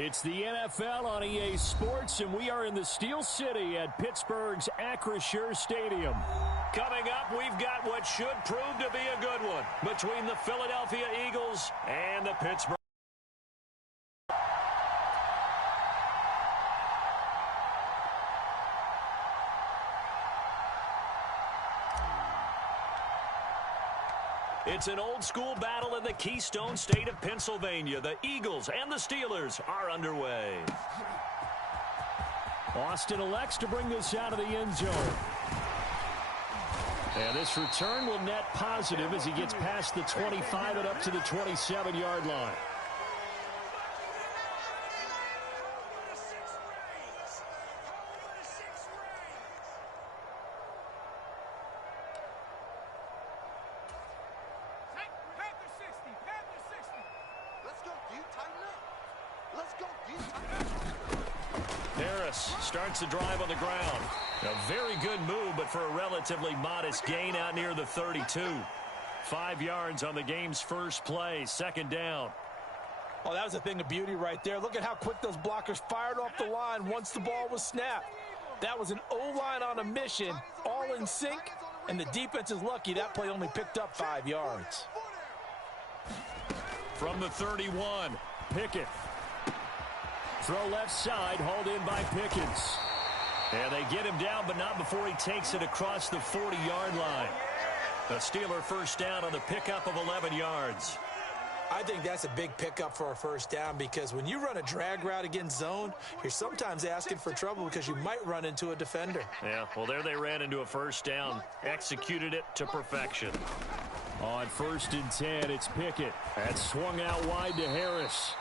It's the NFL on EA Sports, and we are in the Steel City at Pittsburgh's Acrisure Stadium. Coming up, we've got what should prove to be a good one between the Philadelphia Eagles and the Pittsburgh. It's an old-school battle in the Keystone State of Pennsylvania. The Eagles and the Steelers are underway. Austin elects to bring this out of the end zone. And this return will net positive as he gets past the 25 and up to the 27-yard line. Starts the drive on the ground. A very good move, but for a relatively modest gain out near the 32. 5 yards on the game's first play, second down. Oh, that was a thing of beauty right there. Look at how quick those blockers fired off the line once the ball was snapped. That was an O-line on a mission, all in sync, and the defense is lucky that play only picked up 5 yards. From the 31, Pickett. Throw left side, hauled in by Pickens. And they get him down, but not before he takes it across the 40-yard line. A Steeler first down on the pickup of 11 yards. I think that's a big pickup for a first down because when you run a drag route against zone, you're sometimes asking for trouble because you might run into a defender. Yeah, well, there they ran into a first down. Executed it to perfection. On 1st and 10, it's Pickett. That's swung out wide to Harris.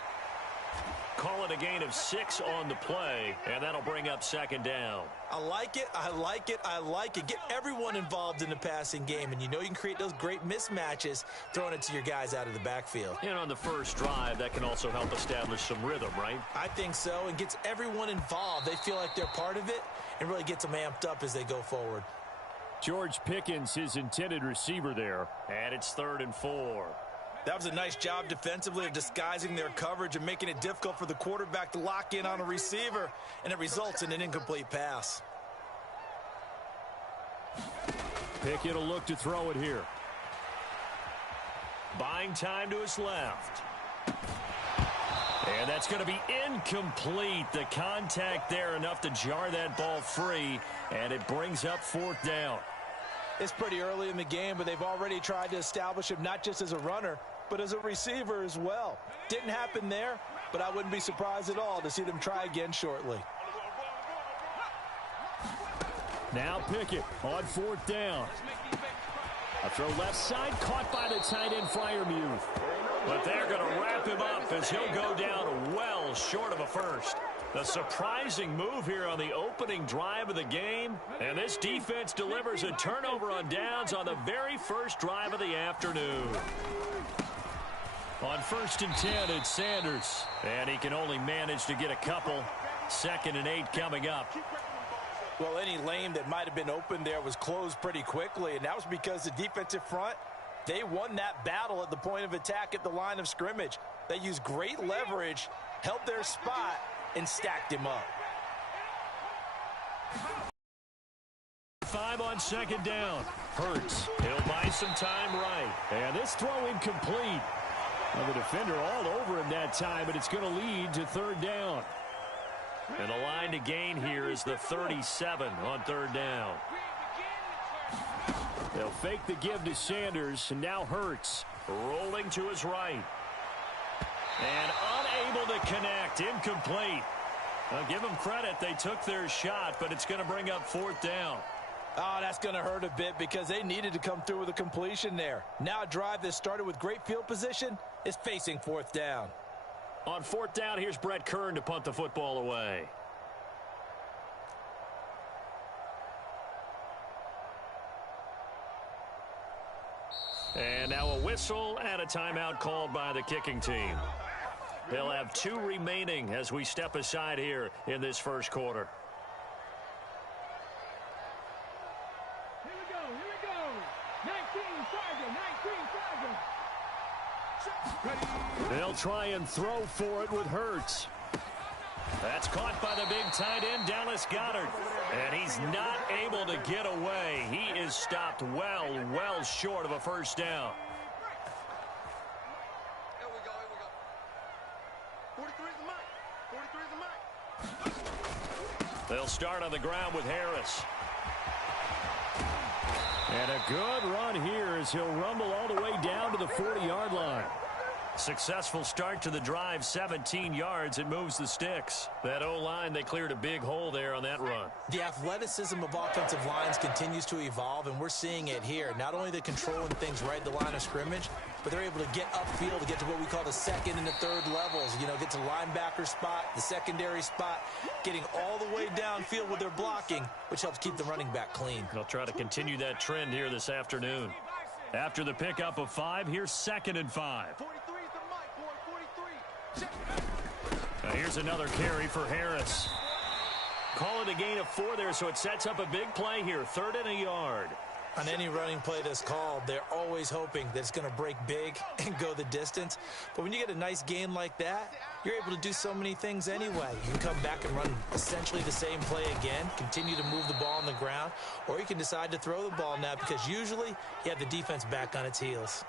Call it a gain of 6 on the play, and that'll bring up second down. I like it, I like it, I like it. Get everyone involved in the passing game, and you know you can create those great mismatches throwing it to your guys out of the backfield. And on the first drive, that can also help establish some rhythm, right? I think so, and gets everyone involved. They feel like they're part of it, and really gets them amped up as they go forward. George Pickens, his intended receiver there, and it's 3rd and 4. That was a nice job defensively of disguising their coverage and making it difficult for the quarterback to lock in on a receiver, and it results in an incomplete pass. Pickett will look to throw it here. Buying time to his left. And that's going to be incomplete. The contact there enough to jar that ball free, and it brings up 4th down. It's pretty early in the game, but they've already tried to establish him not just as a runner, but as a receiver as well. Didn't happen there, but I wouldn't be surprised at all to see them try again shortly. Now Pickett on 4th down. A throw left side, caught by the tight end Freiermuth. But they're going to wrap him up as he'll go down well short of a first. A surprising move here on the opening drive of the game. And this defense delivers a turnover on downs on the very first drive of the afternoon. On 1st and 10, it's Sanders. And he can only manage to get a couple. 2nd and 8 coming up. Well, any lane that might have been open there was closed pretty quickly, and that was because the defensive front, they won that battle at the point of attack at the line of scrimmage. They used great leverage, held their spot, and stacked him up. 5 on 2nd down. Hurts. He'll buy some time right. And this throw incomplete. Well, the defender all over him that time, but it's going to lead to 3rd down. And the line to gain here is the 37 on 3rd down. They'll fake the give to Sanders, and now Hurts rolling to his right. And unable to connect, incomplete. I'll give them credit, they took their shot, but it's going to bring up 4th down. Oh, that's going to hurt a bit because they needed to come through with a completion there. Now a drive that started with great field position is facing 4th down. On 4th down, here's Brett Kern to punt the football away. And now a whistle and a timeout called by the kicking team. They'll have 2 remaining as we step aside here in this first quarter. Here we go. 19 Tiger. They'll try and throw for it with Hurts. That's caught by the big tight end, Dallas Goedert. And he's not able to get away. He is stopped well short of a first down. Here we go. 43 is the mic. They'll start on the ground with Harris. And a good run here as he'll rumble all the way down to the 40-yard line. Successful start to the drive, 17 yards. It moves the sticks. That O-line, they cleared a big hole there on that run. The athleticism of offensive lines continues to evolve, and we're seeing it here. Not only the controlling things right at the line of scrimmage, but they're able to get upfield to get to what we call the second and the third levels. You know, get to linebacker spot, the secondary spot, getting all the way downfield with their blocking, which helps keep the running back clean. They'll try to continue that trend here this afternoon. After the pickup of 5, here's 2nd and 5. 43 is the mic, boy. 43. Now here's another carry for Harris. Call it a gain of 4 there, so it sets up a big play here. 3rd and a yard. On any running play that's called, they're always hoping that it's going to break big and go the distance. But when you get a nice gain like that, you're able to do so many things anyway. You can come back and run essentially the same play again, continue to move the ball on the ground, or you can decide to throw the ball now because usually you have the defense back on its heels.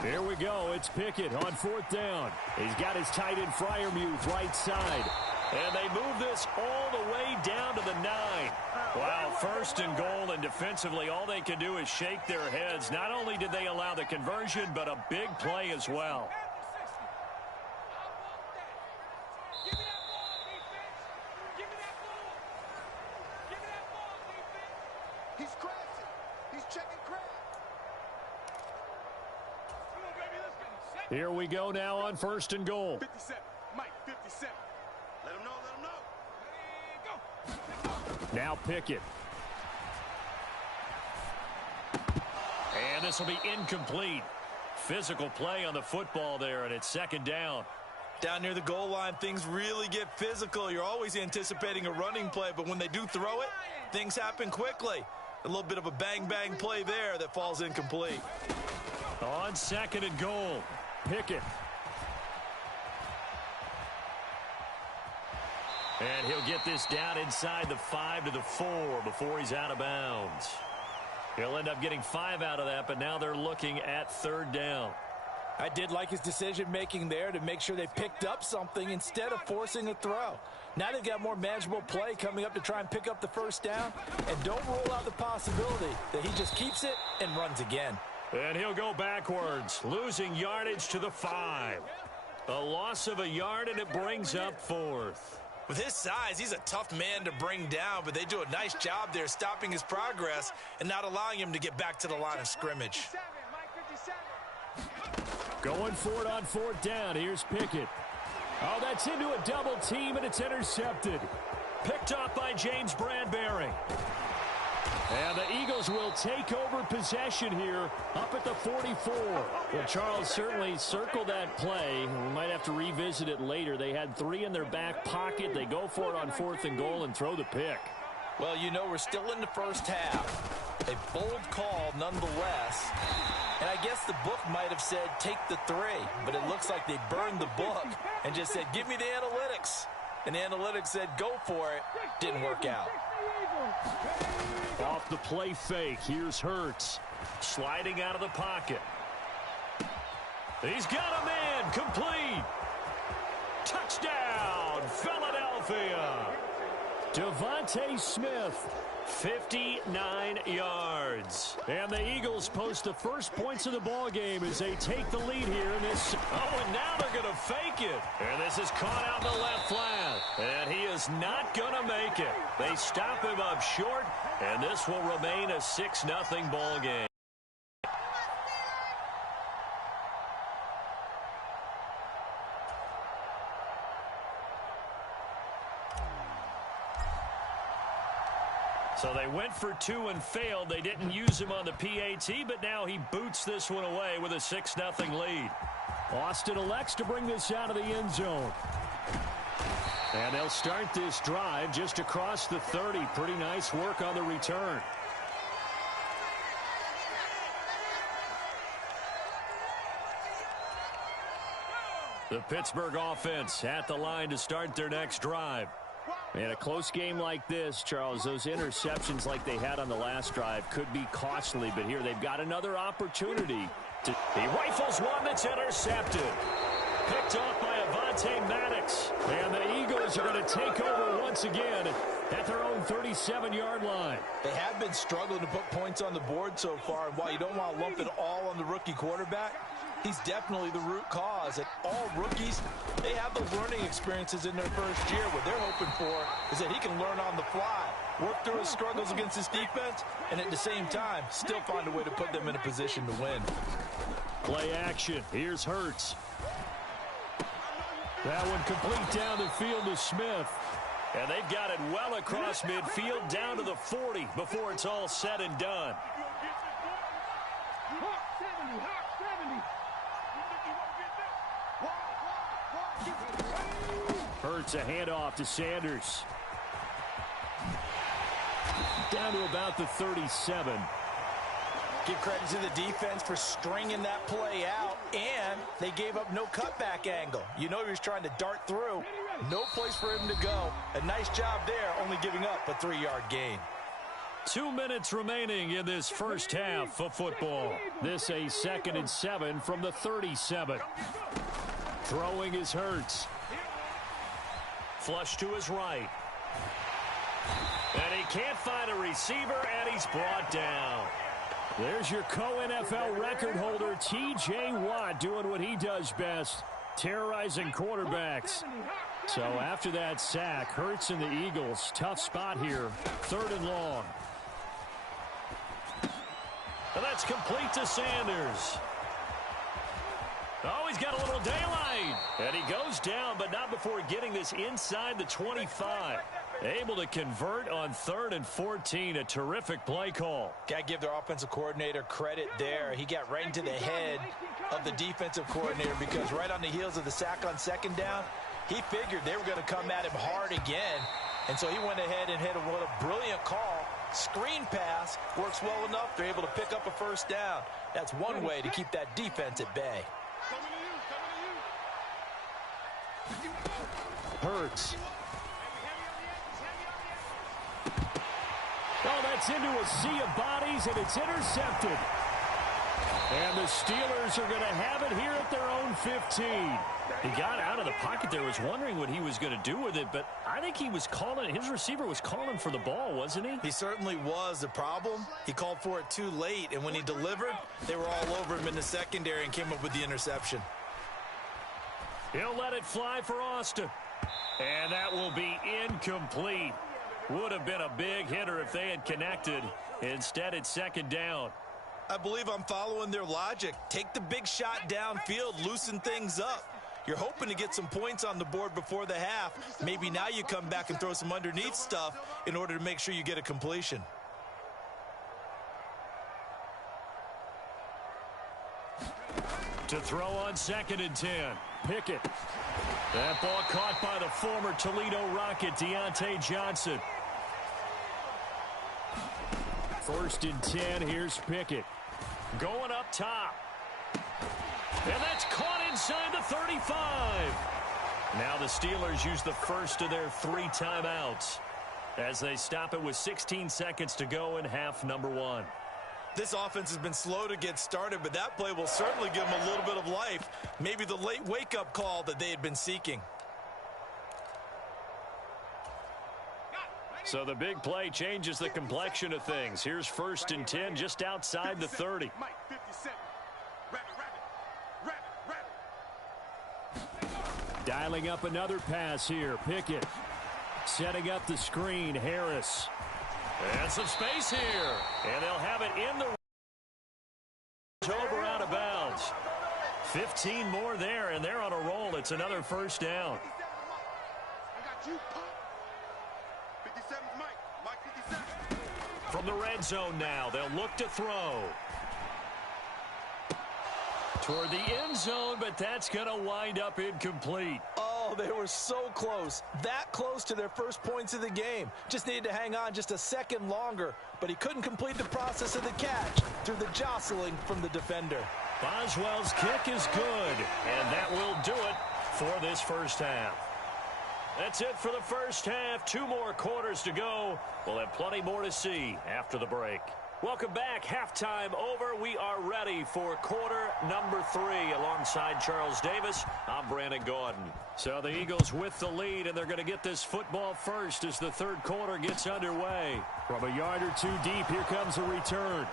Here we go. It's Pickett on 4th down. He's got his tight end Freiermuth right side. And they move this all the way down to the 9. Wow, 1st and goal, and defensively all they can do is shake their heads. Not only did they allow the conversion, but a big play as well. He's crashing. He's checking crash. Here we go now on 1st and goal. 57. Mike, 57. Let him know. Now Pickett. And this will be incomplete. Physical play on the football there, and it's 2nd down. Down near the goal line, things really get physical. You're always anticipating a running play, but when they do throw it, things happen quickly. A little bit of a bang-bang play there that falls incomplete. On 2nd and goal, Pickett. And he'll get this down inside the 5 to the 4 before he's out of bounds. He'll end up getting 5 out of that, but now they're looking at 3rd down. I did like his decision-making there to make sure they picked up something instead of forcing a throw. Now they've got more manageable play coming up to try and pick up the 1st down, and don't rule out the possibility that he just keeps it and runs again. And he'll go backwards, losing yardage to the 5. A loss of a yard, and it brings up 4th. With his size, he's a tough man to bring down, but they do a nice job there stopping his progress and not allowing him to get back to the line of scrimmage. Going for it on 4th down. Here's Pickett. Oh, that's into a double team, and it's intercepted. Picked off by James Bradbury. And the Eagles will take over possession here up at the 44. Well, Charles, certainly circle that play. We might have to revisit it later. They had 3 in their back pocket. They go for it on 4th and goal and throw the pick. Well, you know, we're still in the first half. A bold call nonetheless. And I guess the book might have said take the 3, but it looks like they burned the book and just said, give me the analytics. And the analytics said, go for it. Didn't work out. Off the play fake, here's Hurts. Sliding out of the pocket. He's got a man, complete. Touchdown, Philadelphia. Devontae Smith, 59 yards. And the Eagles post the first points of the ball game as they take the lead here in this. Oh, and now they're going to fake it. And this is caught out in the left flat. And he is not going to make it. They stop him up short, and this will remain a 6-0 ball game. So they went for 2 and failed. They didn't use him on the PAT, but now he boots this one away with a 6-0 lead. Austin elects to bring this out of the end zone. And they'll start this drive just across the 30. Pretty nice work on the return. The Pittsburgh offense at the line to start their next drive. In a close game like this, Charles, those interceptions like they had on the last drive could be costly, but here they've got another opportunity. He rifles one that's intercepted. Picked off by Avonte Maddox. And the Eagles are going to take over once again at their own 37-yard line. They have been struggling to put points on the board so far, and while you don't want to lump it all on the rookie quarterback, he's definitely the root cause. And all rookies, they have those learning experiences in their first year. What they're hoping for is that he can learn on the fly, work through his struggles against his defense, and at the same time, still find a way to put them in a position to win. Play action. Here's Hurts. That one complete down the field to Smith. And they've got it well across midfield down to the 40 before it's all said and done. Hurts a handoff to Sanders. Down to about the 37. Give credit to the defense for stringing that play out, and they gave up no cutback angle. You know he was trying to dart through. No place for him to go. A nice job there, only giving up a 3-yard gain. 2 minutes remaining in this first half of football. This a 2nd and 7 from the 37. Throwing is Hurts. Flush to his right. And he can't find a receiver, and he's brought down. There's your co-NFL record holder, T.J. Watt, doing what he does best, terrorizing quarterbacks. So after that sack, Hurts and the Eagles, tough spot here, 3rd and long. And that's complete to Sanders. Oh, he's got a little daylight. And he goes down, but not before getting this inside the 25. Able to convert on 3rd and 14. A terrific play call. Got to give their offensive coordinator credit there. He got right into the head of the defensive coordinator because right on the heels of the sack on 2nd down, he figured they were going to come at him hard again. And so he went ahead and hit what a brilliant call. Screen pass works well enough. They're able to pick up a 1st down. That's one way to keep that defense at bay. Hurts. Oh, that's into a sea of bodies, and it's intercepted. And the Steelers are going to have it here at their own 15. He got out of the pocket there, was wondering what he was going to do with it, but I think he was calling, his receiver was calling for the ball, wasn't he? He certainly was. The problem, he called for it too late, and when he delivered, they were all over him in the secondary and came up with the interception. He'll let it fly for Austin. And that will be incomplete. Would have been a big hitter if they had connected. Instead, it's 2nd down. I believe I'm following their logic. Take the big shot downfield, loosen things up. You're hoping to get some points on the board before the half. Maybe now you come back and throw some underneath stuff in order to make sure you get a completion. To throw on 2nd and 10. Pickett. That ball caught by the former Toledo Rocket, Deontay Johnson. 1st and 10, here's Pickett. Going up top. And that's caught inside the 35. Now the Steelers use the first of their 3 timeouts as they stop it with 16 seconds to go in half number 1. This offense has been slow to get started, but that play will certainly give them a little bit of life. Maybe the late wake-up call that they had been seeking. So the big play changes the complexion of things. Here's 1st and 10 just outside the 30. Dialing up another pass here. Pickett setting up the screen. Harris. And some space here. And they'll have it in the over out of bounds. 15 more there, and they're on a roll. It's another 1st down. From the red zone now, they'll look to throw. Toward the end zone, but that's going to wind up incomplete. Oh, they were so close. That close to their first points of the game. Just needed to hang on just a second longer, but he couldn't complete the process of the catch through the jostling from the defender. Boswell's kick is good, and that will do it for this first half. That's it for the first half. 2 more quarters to go. We'll have plenty more to see after the break. Welcome back. Halftime over. We are ready for quarter number 3. Alongside Charles Davis, I'm Brandon Gaudin. So the Eagles with the lead, and they're going to get this football first as the third quarter gets underway. From a yard or 2 deep, here comes a return.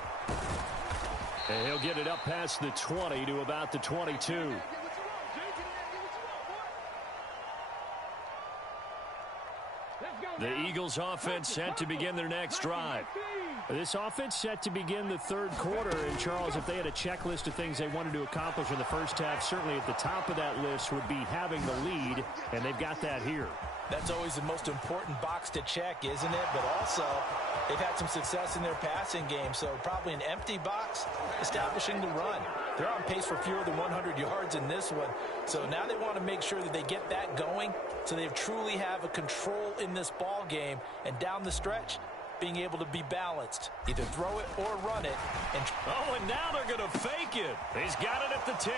And he'll get it up past the 20 to about the 22. The Eagles offense set to begin their next drive. This offense set to begin the third quarter. And, Charles, if they had a checklist of things they wanted to accomplish in the first half, certainly at the top of that list would be having the lead, and they've got that here. That's always the most important box to check, isn't it? But also, they've had some success in their passing game, so probably an empty box establishing the run. They're on pace for fewer than 100 yards in this one, so now they want to make sure that they get that going so they truly have a control in this ball game, and down the stretch, being able to be balanced. Either throw it or run it. And now they're going to fake it. He's got it at the 10,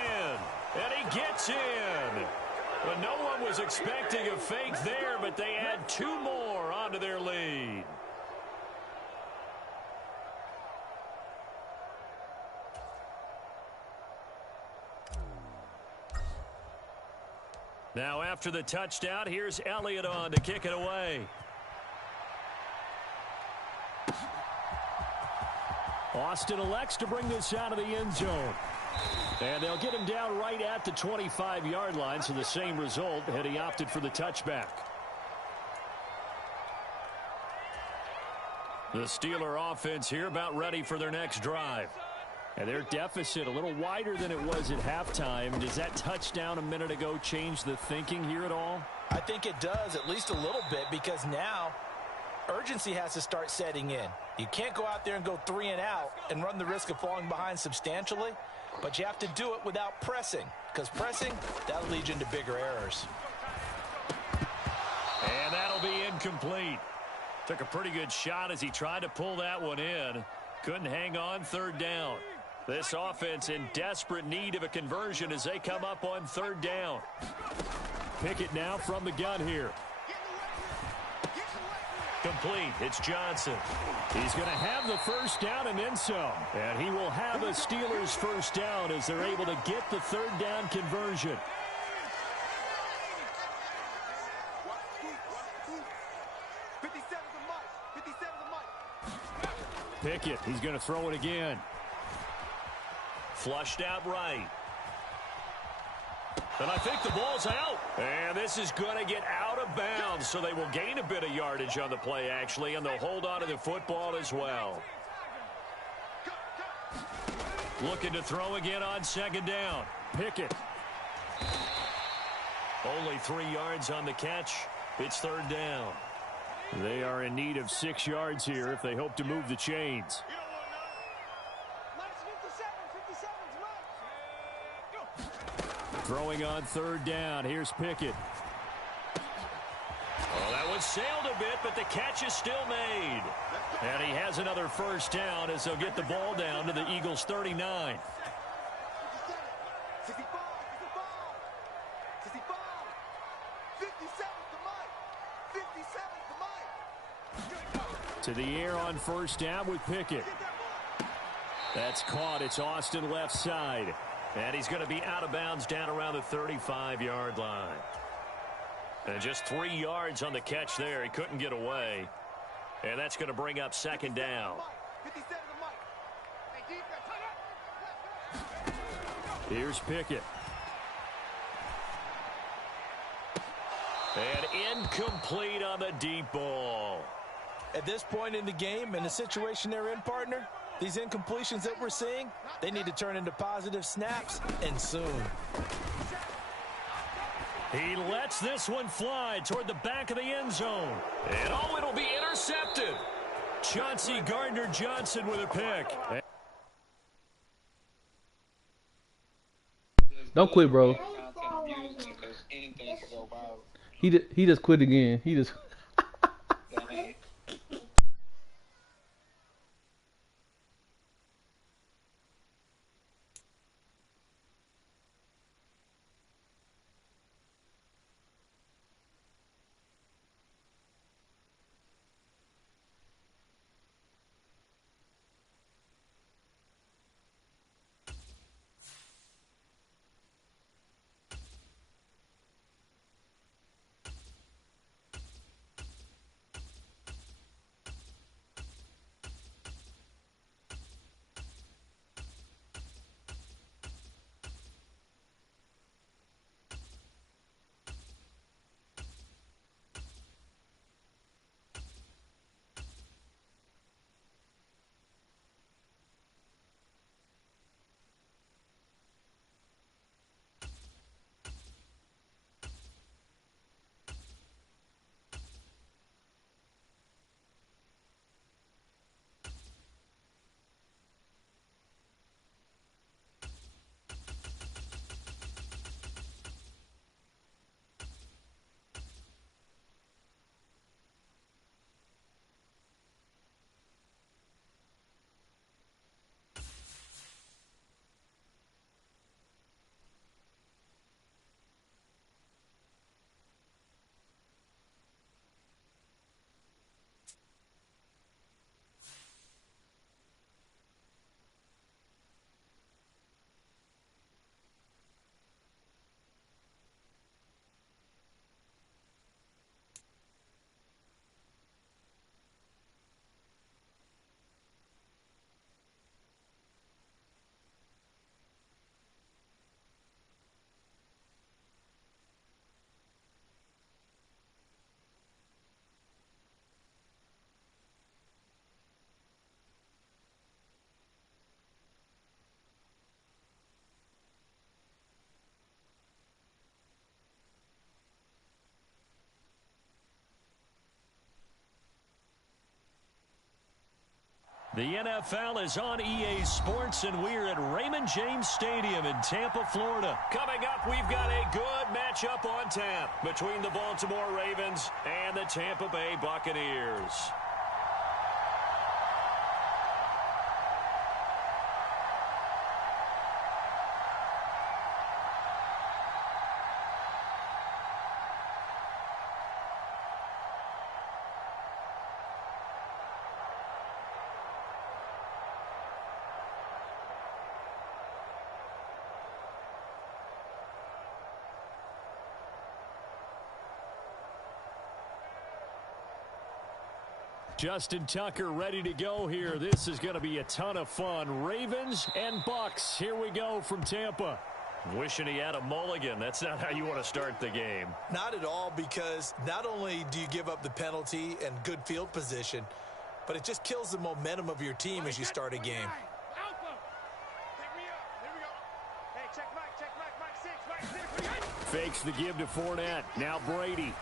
and he gets in. But no one was expecting a fake there, but they add 2 more onto their lead. Now after the touchdown, here's Elliott on to kick it away. Austin elects to bring this out of the end zone. And they'll get him down right at the 25-yard line, so the same result had he opted for the touchback. The Steeler offense here about ready for their next drive. And their deficit a little wider than it was at halftime. Does that touchdown a minute ago change the thinking here at all? I think it does, at least a little bit, because now urgency has to start setting in. You can't go out there and go 3 and out and run the risk of falling behind substantially, but you have to do it without pressing, because pressing, that'll lead you into bigger errors. And that'll be incomplete. Took a pretty good shot as he tried to pull that one in. Couldn't hang on, third down. This offense in desperate need of a conversion as they come up on third down. Pickett now from the gun here. Complete. It's Johnson. He's going to have the first down and then some. And he will have a Steelers first down as they're able to get the third down conversion. Pickett, he's going to throw it again. Flushed out right. And I think the ball's out. And this is going to get out of bounds, so they will gain a bit of yardage on the play, actually, and they'll hold on to the football as well. Looking to throw again on second down. Pickett. Only 3 yards on the catch. It's third down. They are in need of 6 yards here if they hope to move the chains. Throwing on third down. Here's Pickett. Oh, that one sailed a bit, but the catch is still made. And he has another first down as they'll get the ball down to the Eagles' 39. To the air on first down with Pickett. That's caught. It's Austin left side. And he's going to be out of bounds down around the 35-yard line. And just 3 yards on the catch there. He couldn't get away. And that's going to bring up second down. Here's Pickett. And incomplete on the deep ball. At this point in the game, in the situation they're in, partner, these incompletions that we're seeing, they need to turn into positive snaps, and soon. He lets this one fly toward the back of the end zone. And it'll be intercepted. Chauncey Gardner-Johnson with a pick. Don't quit, bro. He just quit again. He just The NFL is on EA Sports, and we're at Raymond James Stadium in Tampa, Florida. Coming up, we've got a good matchup on tap between the Baltimore Ravens and the Tampa Bay Buccaneers. Justin Tucker ready to go here. This is going to be a ton of fun. Ravens and Bucks. Here we go from Tampa. Wishing he had a mulligan. That's not how you want to start the game. Not at all, because not only do you give up the penalty and good field position, but it just kills the momentum of your team as you start a game. Fakes the give to Fournette. Now Brady.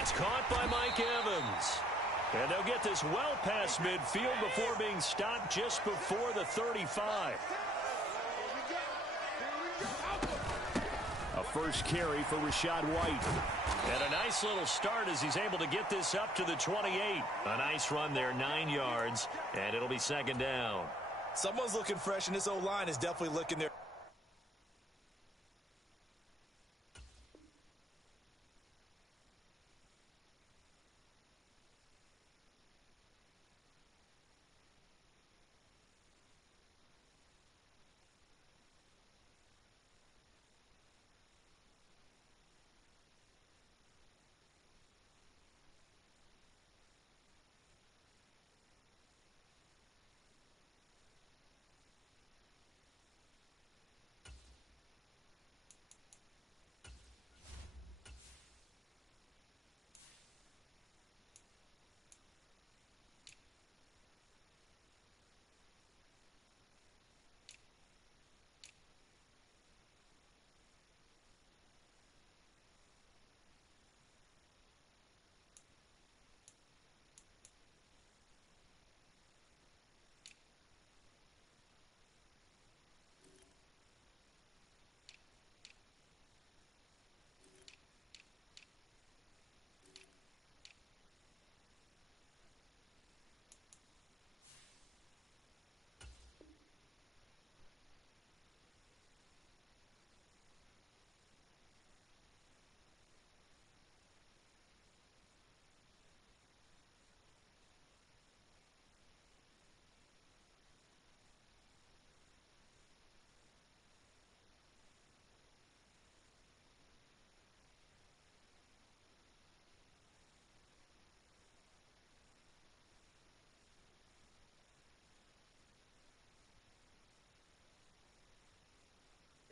It's caught by Mike Evans. And they'll get this well past midfield before being stopped just before the 35. A first carry for Rachaad White. And a nice little start as he's able to get this up to the 28. A nice run there, 9 yards, and it'll be second down. Someone's looking fresh, and this O-line is definitely looking there.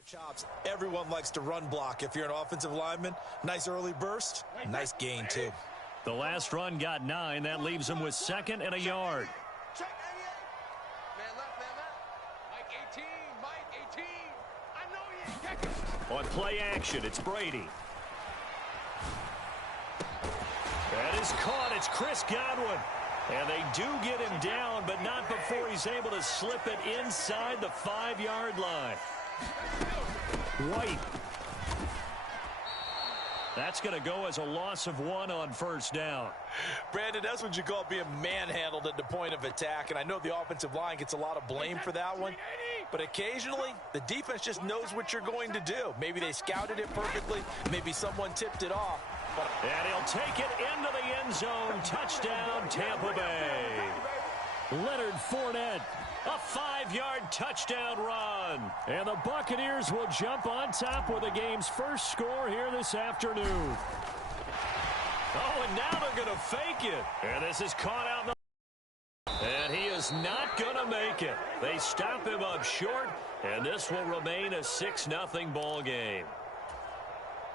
Chops. Everyone likes to run block. If you're an offensive lineman, nice early burst, nice gain too. The last run got 9. That leaves him with second and a yard. Check 88. Man left, man left. Mike 18, I know he ain't catching. On play action, it's Brady. That is caught. It's Chris Godwin. And they do get him down, but not before he's able to slip it inside the 5-yard line. White. That's going to go as a loss of 1 on first down. Brandon, that's what you call being manhandled at the point of attack. And I know the offensive line gets a lot of blame for that one. But occasionally, the defense just knows what you're going to do. Maybe they scouted it perfectly. Maybe someone tipped it off. And he'll take it into the end zone. Touchdown, Tampa Bay. Leonard Fournette. A 5-yard touchdown run. And the Buccaneers will jump on top with the game's first score here this afternoon. Oh, and now they're going to fake it. And this is caught out in the... And he is not going to make it. They stop him up short, and this will remain a 6-0 ball game.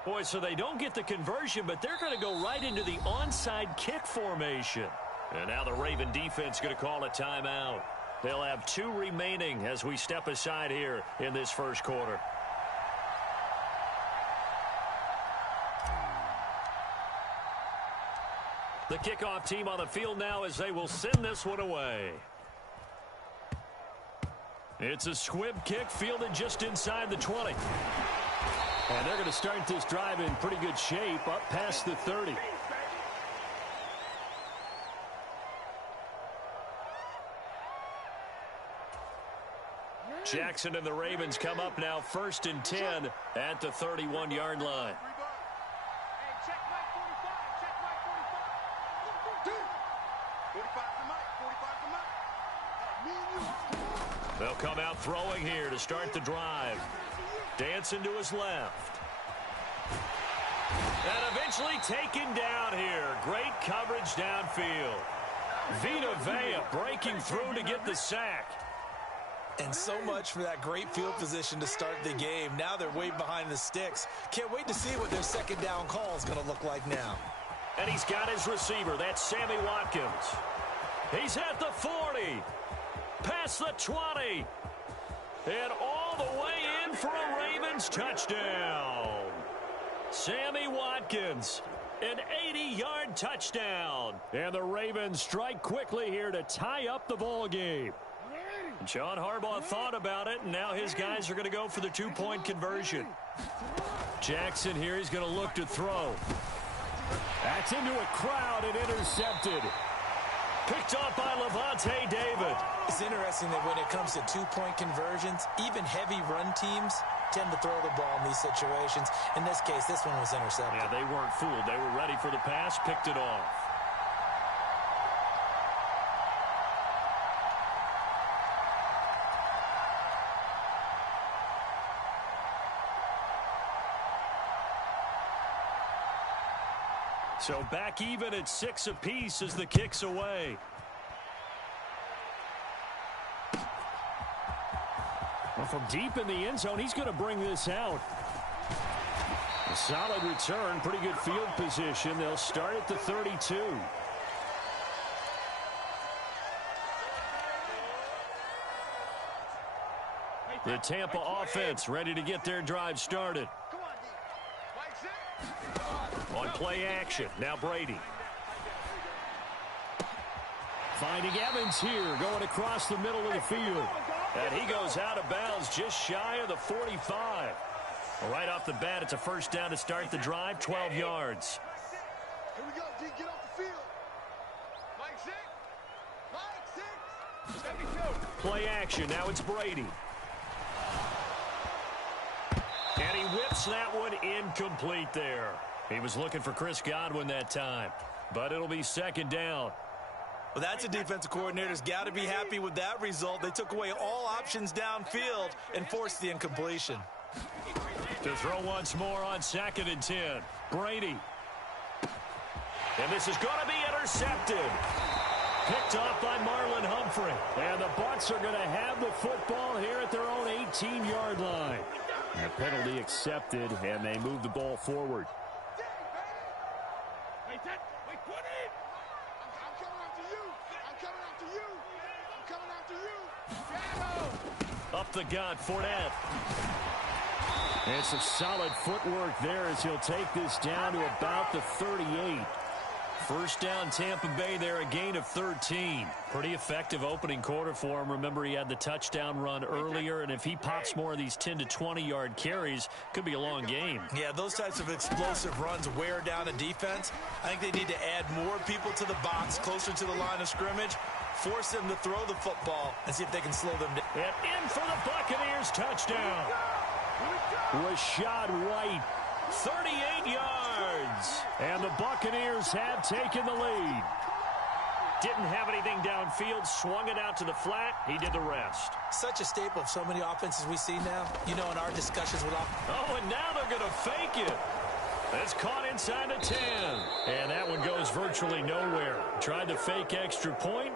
Boy, so they don't get the conversion, but they're going to go right into the onside kick formation. And now the Raven defense going to call a timeout. They'll have 2 remaining as we step aside here in this first quarter. The kickoff team on the field now as they will send this one away. It's a squib kick fielded just inside the 20. And they're going to start this drive in pretty good shape up past the 30. Jackson and the Ravens come up now 1st and 10 at the 31-yard line. They'll come out throwing here to start the drive. Dancing to his left. And eventually taken down here. Great coverage downfield. Vita Vea breaking through to get the sack. And so much for that great field position to start the game. Now they're way behind the sticks. Can't wait to see what their second down call is going to look like now. And he's got his receiver. That's Sammy Watkins. He's at the 40. Past the 20. And all the way in for a Ravens touchdown. Sammy Watkins, an 80-yard touchdown. And the Ravens strike quickly here to tie up the ball game. John Harbaugh thought about it, and now his guys are going to go for the 2-point conversion. Jackson here, he's going to look to throw. That's into a crowd and intercepted. Picked off by Levante David. It's interesting that when it comes to 2-point conversions, even heavy run teams tend to throw the ball in these situations. In this case, this one was intercepted. Yeah, they weren't fooled. They were ready for the pass, picked it off. So back even at 6 apiece as the kick's away. Well, from deep in the end zone, he's going to bring this out. A solid return, pretty good field position. They'll start at the 32. The Tampa offense ready to get their drive started. On play action, now Brady. Finding Evans here, going across the middle of the field. And he goes out of bounds just shy of the 45. Right off the bat, it's a first down to start the drive, 12 yards. Here we go, D, get off the field. Mike 6. Play action, now it's Brady. And he whips that one incomplete there. He was looking for Chris Godwin that time, but it'll be second down. Well, that's a defensive coordinator's got to be happy with that result. They took away all options downfield and forced the incompletion. To throw once more on 2nd and 10. Brady. And this is going to be intercepted. Picked off by Marlon Humphrey. And the Bucs are going to have the football here at their own 18-yard line. And the penalty accepted, and they move the ball forward. Up the gut, Fournette. And some solid footwork there as he'll take this down to about the 38. First down, Tampa Bay there, a gain of 13. Pretty effective opening quarter for him. Remember, he had the touchdown run earlier, and if he pops more of these 10 to 20-yard carries, could be a long game. Yeah, those types of explosive runs wear down a defense. I think they need to add more people to the box, closer to the line of scrimmage, force them to throw the football, and see if they can slow them down. And in for the Buccaneers touchdown. Rashad White, 38 yards. And the Buccaneers have taken the lead. Didn't have anything downfield, swung it out to the flat. He did the rest. Such a staple of so many offenses we see now. You know, in our discussions with Oh, and now they're going to fake it. That's caught inside the 10. And that one goes virtually nowhere. Tried to fake extra point,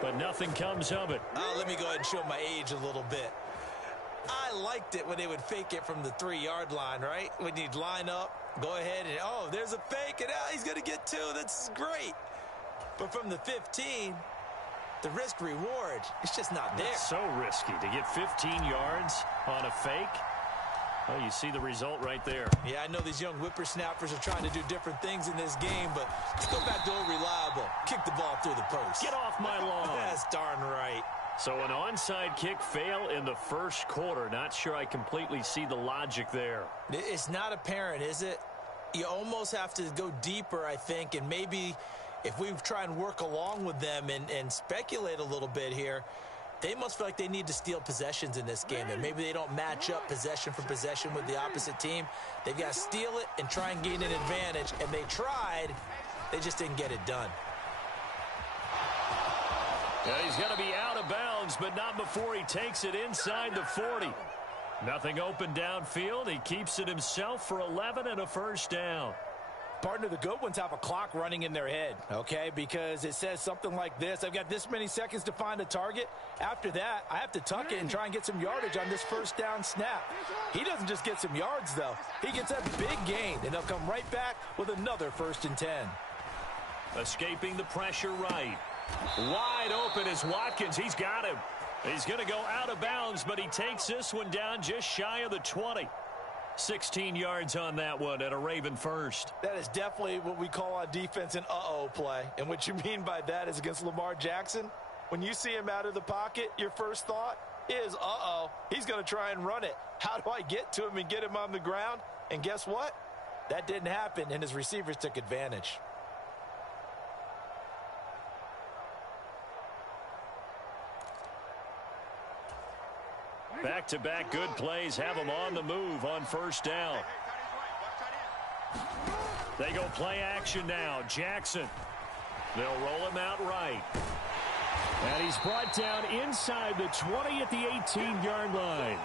but nothing comes of it. Let me go ahead and show my age a little bit. I liked it when they would fake it from the 3-yard line, right? When you'd line up, go ahead and, oh, there's a fake, and he's going to get 2. That's great. But from the 15, the risk-reward, it's just not there. It's so risky to get 15 yards on a fake. Well, you see the result right there. Yeah, I know these young whippersnappers are trying to do different things in this game, but let's go back to old reliable. Kick the ball through the post. Get off my lawn. That's darn right. So an onside kick fail in the first quarter. Not sure I completely see the logic there. It's not apparent, is it? You almost have to go deeper, I think, and maybe if we try and work along with them and speculate a little bit here, they must feel like they need to steal possessions in this game. And maybe they don't match up possession for possession with the opposite team. They've got to steal it and try and gain an advantage. And they tried. They just didn't get it done. Yeah, he's going to be out of bounds, but not before he takes it inside the 40. Nothing open downfield. He keeps it himself for 11 and a first down. Partner, the good ones have a clock running in their head, okay, because it says something like this. I've got this many seconds to find a target. After that, I have to tuck it and try and get some yardage on this first down snap. He doesn't just get some yards, though. He gets a big gain, and they'll come right back with another 1st and 10. Escaping the pressure right. Wide open is Watkins. He's got him. He's going to go out of bounds, but he takes this one down just shy of the 20. 16 yards on that one and a Raven first. That is definitely what we call on defense an uh-oh play. And what you mean by that is against Lamar Jackson, when you see him out of the pocket, your first thought is, uh-oh, he's going to try and run it. How do I get to him and get him on the ground? And guess what? That didn't happen, and his receivers took advantage. Back-to-back good plays have them on the move on first down. They go play action now. Jackson. They'll roll him out right. And he's brought down inside the 20 at the 18-yard line.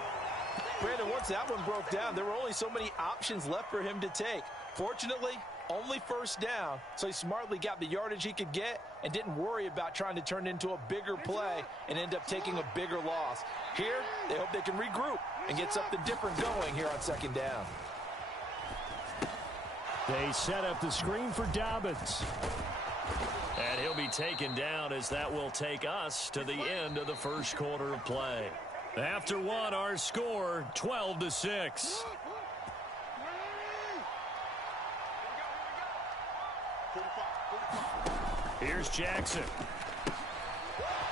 Brandon, once that one broke down, there were only so many options left for him to take. Fortunately, only first down, so he smartly got the yardage he could get and didn't worry about trying to turn it into a bigger play and end up taking a bigger loss. Here, they hope they can regroup and get something different going here on 2nd down. They set up the screen for Dobbins. And he'll be taken down as that will take us to the end of the first quarter of play. After one, our score, 12-6. Here's Jackson.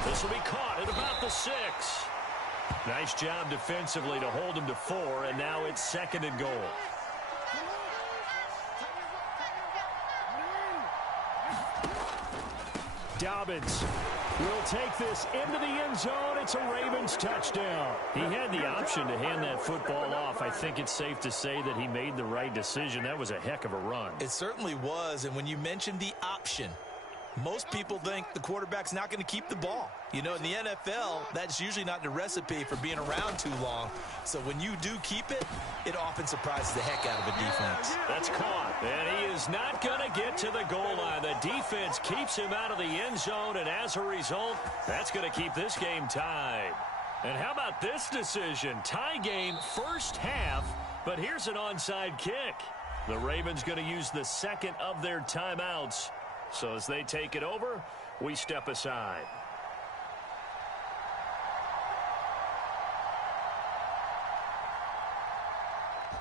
This will be caught at about the 6. Nice job defensively to hold him to 4, and now it's 2nd and goal. Dobbins will take this into the end zone. It's a Ravens touchdown. He had the option to hand that football off. I think it's safe to say that he made the right decision. That was a heck of a run. It certainly was, and when you mentioned the option, most people think the quarterback's not going to keep the ball. You know, in the NFL, that's usually not the recipe for being around too long. So when you do keep it, it often surprises the heck out of a defense. That's caught, and he is not going to get to the goal line. The defense keeps him out of the end zone, and as a result, that's going to keep this game tied. And how about this decision? Tie game, first half, but here's an onside kick. The Ravens going to use the 2nd of their timeouts. So as they take it over, we step aside.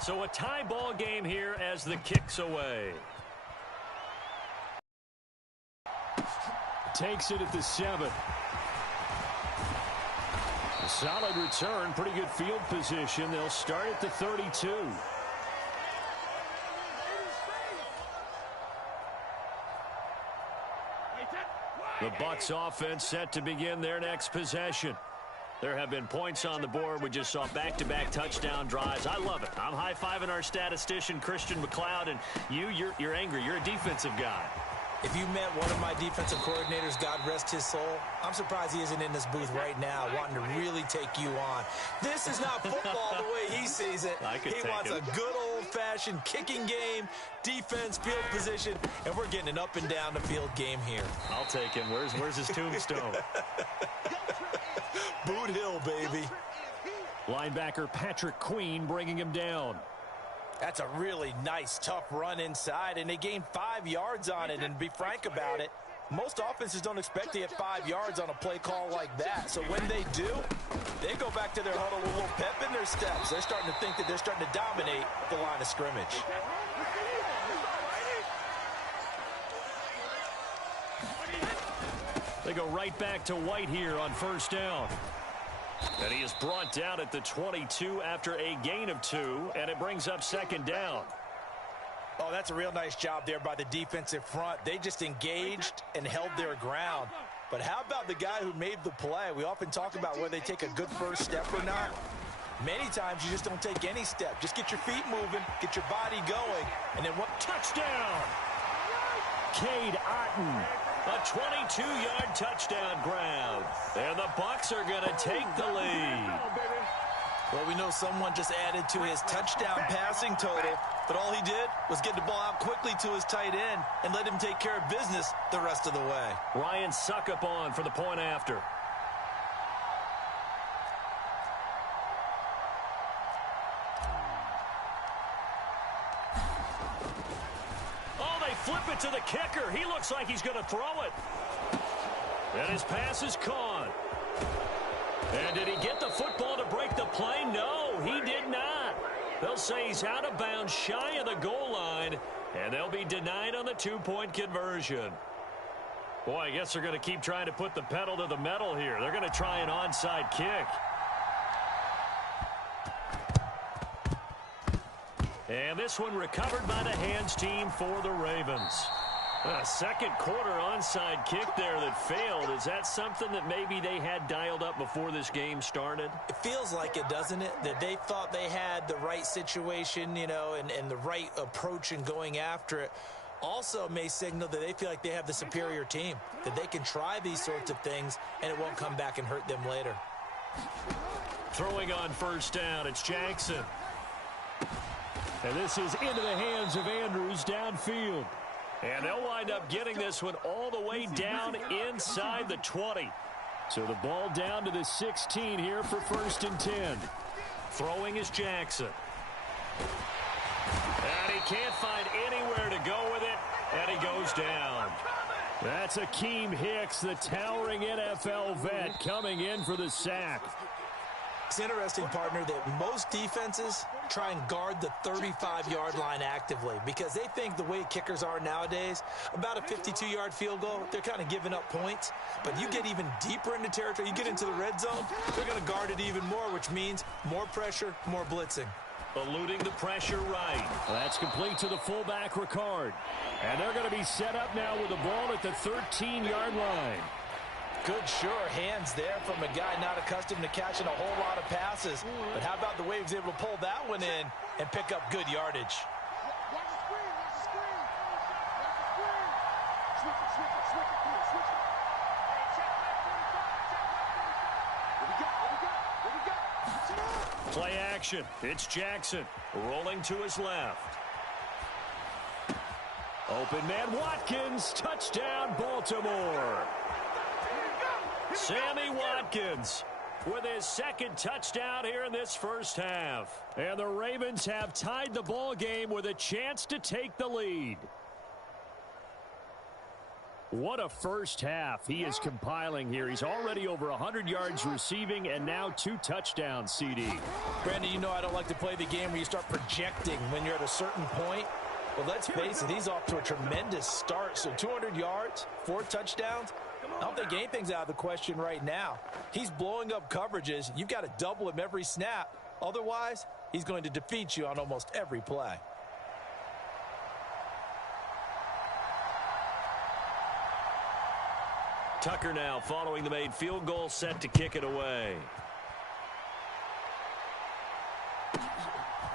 So a tie ball game here as the kick's away. Takes it at the 7. A solid return, pretty good field position. They'll start at the 32. The Bucs offense set to begin their next possession. There have been points on the board. We just saw back-to-back touchdown drives. I love it. I'm high-fiving our statistician, Christian McLeod, and you're angry. You're a defensive guy. If you met one of my defensive coordinators, God rest his soul, I'm surprised he isn't in this booth right now wanting to really take you on. This is not football the way he sees it. He wants a good old-fashioned kicking game, defense, field position, and we're getting an up-and-down the field game here. I'll take him. Where's his tombstone? Boot Hill, baby. Linebacker Patrick Queen bringing him down. That's a really nice, tough run inside, and they gained 5 yards on it. And to be frank about it, Most offenses don't expect to get 5 yards on a play call like that. So when they do, they go back to their huddle with a little pep in their steps. They're starting to think that they're starting to dominate the line of scrimmage. They go right back to White here on first down. And he is brought down at the 22 after a gain of 2, and it brings up second down. Oh, that's a real nice job there by the defensive front. They just engaged and held their ground. But how about the guy who made the play? We often talk about whether they take a good first step or not. Many times you just don't take any step. Just get your feet moving, get your body going, and then what? Touchdown! Cade Otton. A 22-yard touchdown grab. And the Bucs are going to take the lead. Well, we know someone just added to his touchdown passing total, but all he did was get the ball out quickly to his tight end and let him take care of business the rest of the way. Ryan Suckup on for the point after. Flip it to the kicker. He looks like he's going to throw it. And his pass is caught. And did he get the football to break the play? No, he did not. They'll say he's out of bounds, shy of the goal line, and they'll be denied on the 2-point conversion. Boy, I guess they're going to keep trying to put the pedal to the metal here. They're going to try an onside kick. And this one recovered by the hands team for the Ravens. A second quarter onside kick there that failed. Is that something that maybe they had dialed up before this game started? It feels like it, doesn't it? That they thought they had the right situation, you know, and the right approach in going after it. Also may signal that they feel like they have the superior team, that they can try these sorts of things and it won't come back and hurt them later. Throwing on first down, it's Jackson. And this is into the hands of Andrews downfield. And they'll wind up getting this one all the way down inside the 20. So the ball down to the 16 here for 1st and 10. Throwing is Jackson. And he can't find anywhere to go with it, and he goes down. That's Akeem Hicks, the towering NFL vet, coming in for the sack. It's interesting, partner, that most defenses try and guard the 35-yard line actively because they think the way kickers are nowadays, about a 52-yard field goal, they're kind of giving up points. But you get even deeper into territory, you get into the red zone, they're going to guard it even more, which means more pressure, more blitzing. Eluding the pressure right. That's complete to the fullback, Ricard. And they're going to be set up now with the ball at the 13-yard line. Good, sure hands there from a guy not accustomed to catching a whole lot of passes. But how about the way he was able to pull that one in and pick up good yardage? Play action. It's Jackson rolling to his left. Open man Watkins. Touchdown Baltimore. Sammy Watkins with his second touchdown here in this first half. And the Ravens have tied the ball game with a chance to take the lead. What a first half he is compiling here. He's already over 100 yards receiving and now 2 touchdowns, CD. Brandon, you know I don't like to play the game where you start projecting when you're at a certain point. But let's face it, he's off to a tremendous start. So 200 yards, 4 touchdowns. I don't think anything's out of the question right now. He's blowing up coverages. You've got to double him every snap. Otherwise, he's going to defeat you on almost every play. Tucker now following the made field goal, set to kick it away.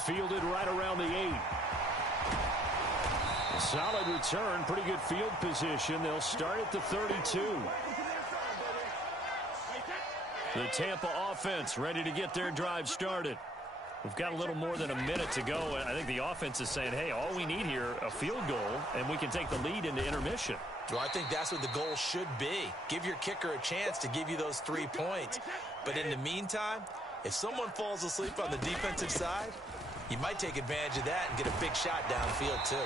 Fielded right around the 8. A solid return, pretty good field position. They'll start at the 32. The Tampa offense ready to get their drive started. We've got a little more than a minute to go. I think the offense is saying, hey, all we need here, a field goal, and we can take the lead into intermission. Well, I think that's what the goal should be. Give your kicker a chance to give you those 3 points. But in the meantime, if someone falls asleep on the defensive side, you might take advantage of that and get a big shot downfield too.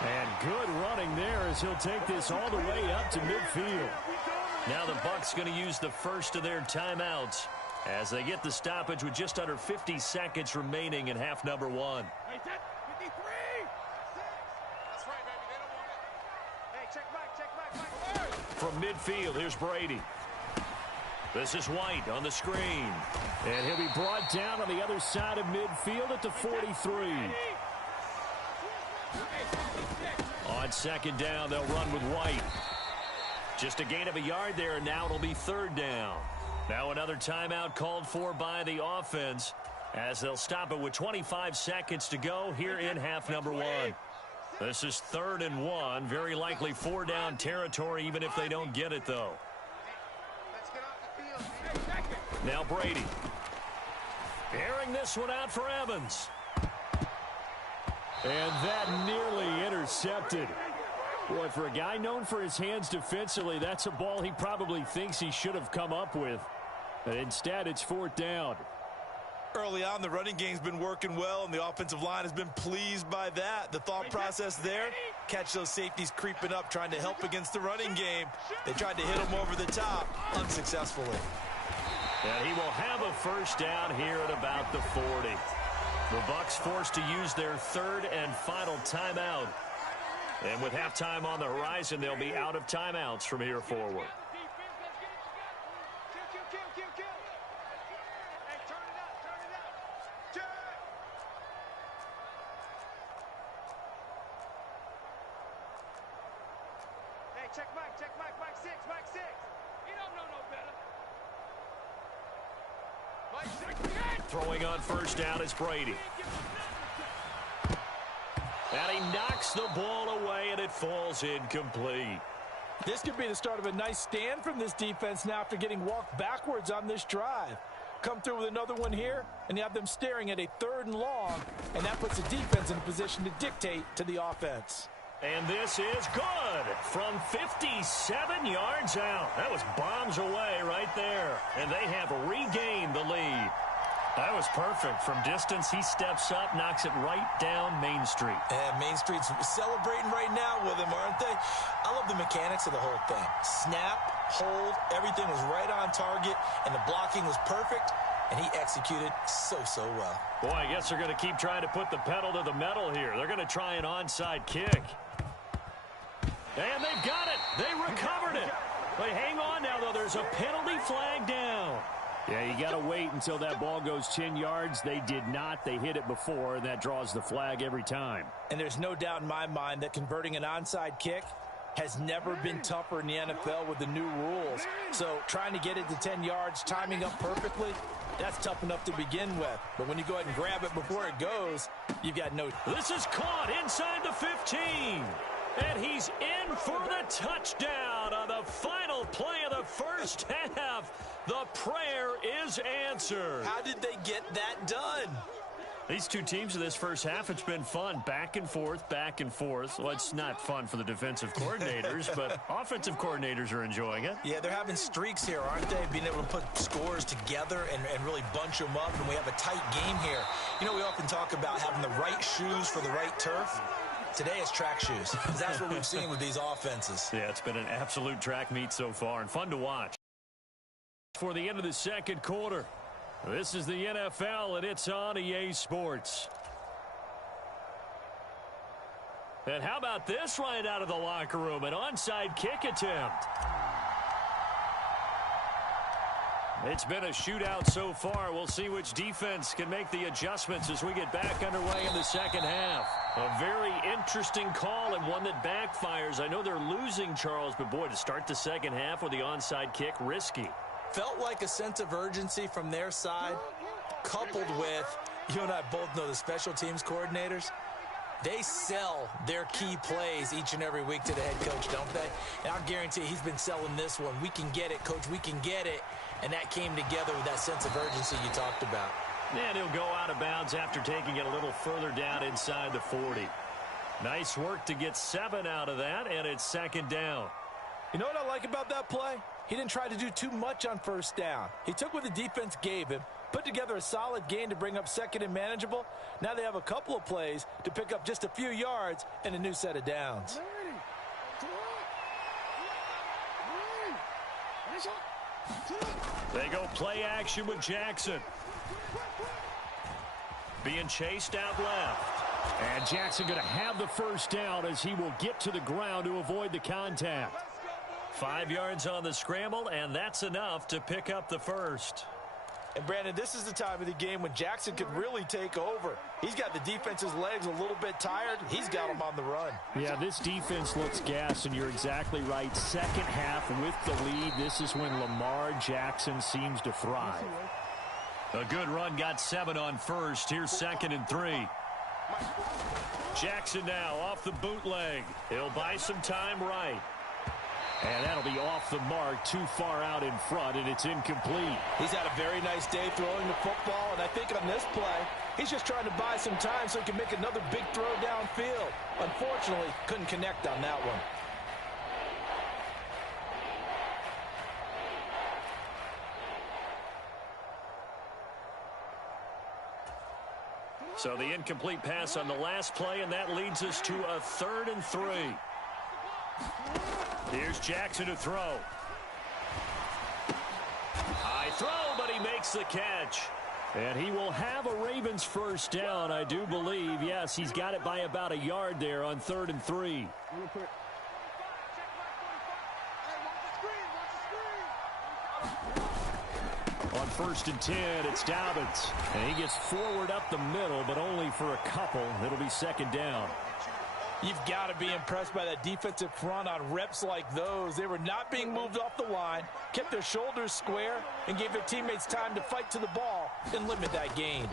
And good running there as he'll take this all the way up to midfield. Now the Bucs going to use the first of their timeouts as they get the stoppage with just under 50 seconds remaining in half number one. Hey, 53! That's right, baby. They don't want it. Hey, check Mike. From midfield, here's Brady. This is White on the screen. And he'll be brought down on the other side of midfield at the 43. On second down, they'll run with White. Just a gain of a yard there, and now it'll be third down. Now another timeout called for by the offense as they'll stop it with 25 seconds to go here in half number one. This is 3rd and 1. Very likely 4-down territory, even if they don't get it, though. Let's get off the field. Now Brady. Airing this one out for Evans. And that nearly intercepted. Boy, for a guy known for his hands defensively, that's a ball he probably thinks he should have come up with. But instead, it's 4th down. Early on, the running game's been working well, and the offensive line has been pleased by that. The thought process there, catch those safeties creeping up, trying to help against the running game. They tried to hit him over the top, unsuccessfully. And he will have a first down here at about the 40. The Bucs forced to use their 3rd and final timeout. And with halftime on the horizon, they'll be out of timeouts from here forward. Hey, check Mike 6. He don't know no better. Mike 6. Throwing on first down is Brady. And he knocks the ball away, and it falls incomplete. This could be the start of a nice stand from this defense now after getting walked backwards on this drive. Come through with another one here, and you have them staring at a 3rd and long, and that puts the defense in a position to dictate to the offense. And this is good from 57 yards out. That was bombs away right there, and they have regained the lead. That was perfect. From distance, he steps up, knocks it right down Main Street. And Main Street's celebrating right now with him, aren't they? I love the mechanics of the whole thing. Snap, hold, everything was right on target, and the blocking was perfect, and he executed so well. Boy, I guess they're going to keep trying to put the pedal to the metal here. They're going to try an onside kick. And they've got it. They recovered it. But hang on now, though. There's a penalty flag down. Yeah, you got to wait until that ball goes 10 yards. They did not. They hit it before, and that draws the flag every time. And there's no doubt in my mind that converting an onside kick has never been tougher in the NFL with the new rules. So trying to get it to 10 yards, timing up perfectly, that's tough enough to begin with. But when you go ahead and grab it before it goes, you've got no... This is caught inside the 15. And he's in for the touchdown on the final play of the first half. The prayer is answered. How did they get that done? These two teams in this first half, it's been fun. Back and forth, back and forth. Well, it's not fun for the defensive coordinators, but offensive coordinators are enjoying it. Yeah, they're having streaks here, aren't they? Being able to put scores together and really bunch them up, and we have a tight game here. You know, we often talk about having the right shoes for the right turf. Today it's track shoes. That's what we've seen with these offenses. Yeah, it's been an absolute track meet so far and fun to watch. For the end of the second quarter, this is the NFL, and it's on EA Sports. And how about this right out of the locker room? An onside kick attempt. It's been a shootout so far. We'll see which defense can make the adjustments as we get back underway in the second half. A very interesting call and one that backfires. I know they're losing, Charles, but boy, to start the second half with the onside kick, risky. Felt like a sense of urgency from their side, coupled with, you and I both know the special teams coordinators, they sell their key plays each and every week to the head coach, don't they? And I'll guarantee he's been selling this one. We can get it, coach, we can get it. And that came together with that sense of urgency you talked about. And he'll go out of bounds after taking it a little further down inside the 40. Nice work to get 7 out of that, and it's second down. You know what I like about that play? He didn't try to do too much on first down. He took what the defense gave him, Put together a solid gain to bring up second and manageable. Now they have a couple of plays to pick up just a few yards and a new set of downs. They go play action with Jackson. Being chased out left. And Jackson going to have the first down as he will get to the ground to avoid the contact. 5 yards on the scramble, and that's enough to pick up the first. And, Brandon, this is the time of the game when Jackson could really take over. He's got the defense's legs a little bit tired. He's got them on the run. Yeah, this defense looks gassed, and you're exactly right. Second half with the lead, this is when Lamar Jackson seems to thrive. A good run, got 7 on first. Here's 2nd and 3. Jackson now off the bootleg. He'll buy some time right. And that'll be off the mark, too far out in front, and it's incomplete. He's had a very nice day throwing the football, and I think on this play, he's just trying to buy some time so he can make another big throw downfield. Unfortunately, couldn't connect on that one. So the incomplete pass on the last play, and that leads us to a 3rd and 3. Here's Jackson to throw. High throw, but he makes the catch. And he will have a Ravens first down, I do believe. Yes, he's got it by about a yard there on 3rd and 3. On 1st and 10, it's Dobbins. And he gets forward up the middle, but only for a couple. It'll be 2nd down. You've got to be impressed by that defensive front on reps like those. They were not being moved off the line, kept their shoulders square, and gave their teammates time to fight to the ball and limit that gain.